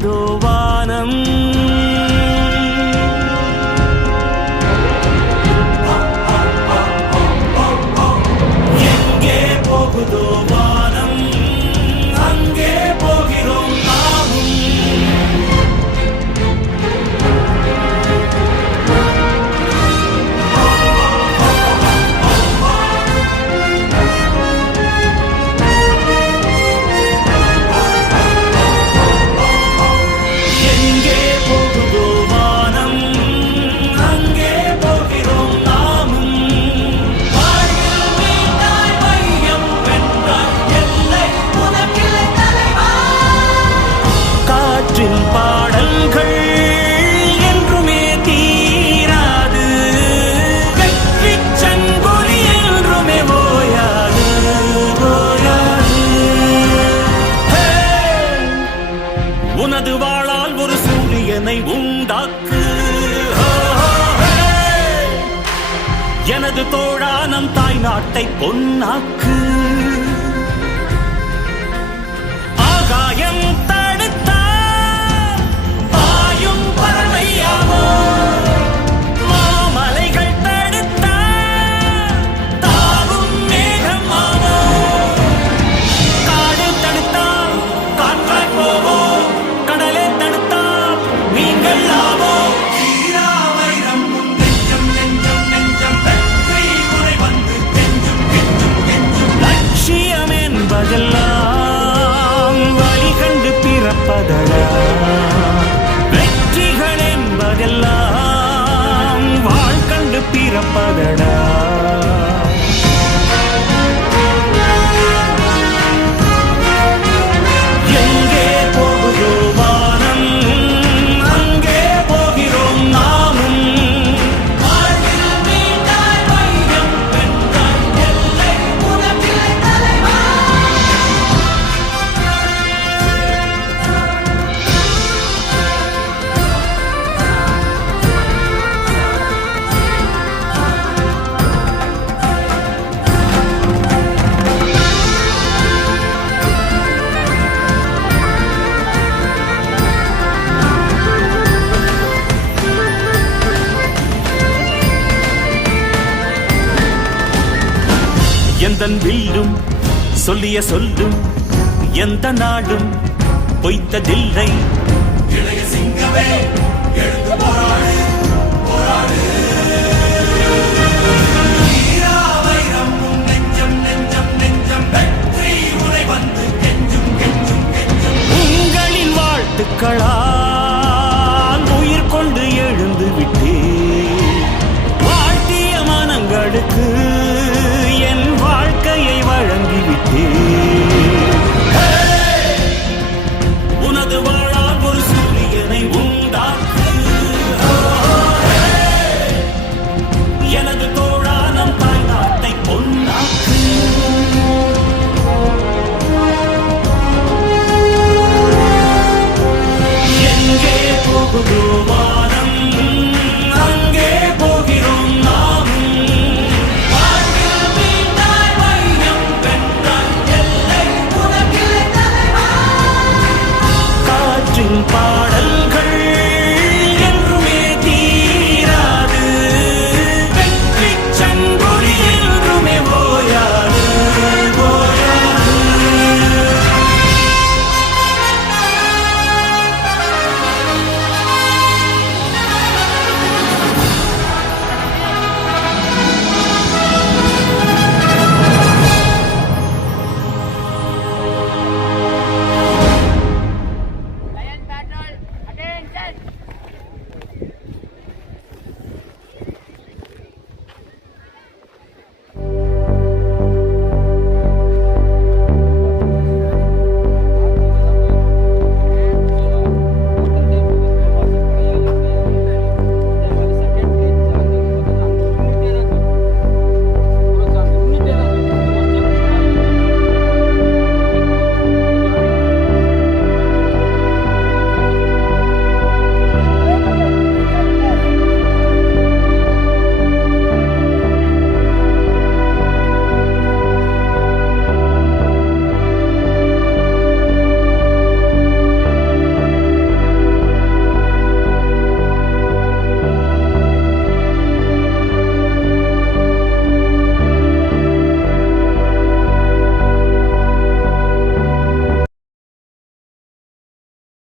போகுதோ வானம் எங்கே போகுதோ வானம் அங்கே போகிறோம் நாமும் பாடல்கள் என்றுமே தீராது வெற்றி சங்கொலி என்றுமே ஓயாது உனது வாளால் ஒரு சூரியனை உண்டாக்கு எனது தோழா நம் தாய் நாட்டை பொன்னாக்கு ஆகாயம் மாமலைகள் தடுத்த தாவும் மேகமாவோ காடு தடுத்தால் காற்றாய் போவோம் கடலே தடுத்தால் நீங்கள் ஆவோ வைரம் நெஞ்சம் நெஞ்சம் நெஞ்சம் வெற்றி உரை வந்து கெஞ்சும் கெஞ்சும் கெஞ்சும் லட்சியம் என்பதெல்லாம் வழி கண்டு பிறப்பதடா எல்லாம் வாழ் கண்டு பிறப்பதடா எங்கே போகுதோ வானம் அங்கே போகிறோம் நாமும் எந்தன் வில்லும் சொல்லிய சொல்லும் எந்த நாடும் பொய்த்ததில்லை இளைய சிங்கமே எழுந்து போராடு போராடு வைரம் நெஞ்சம் நெஞ்சம் நெஞ்சம் வெற்றி உரை வந்து கெஞ்சும் கெஞ்சும் கெஞ்சும் உங்களின் வாழ்த்துக்களா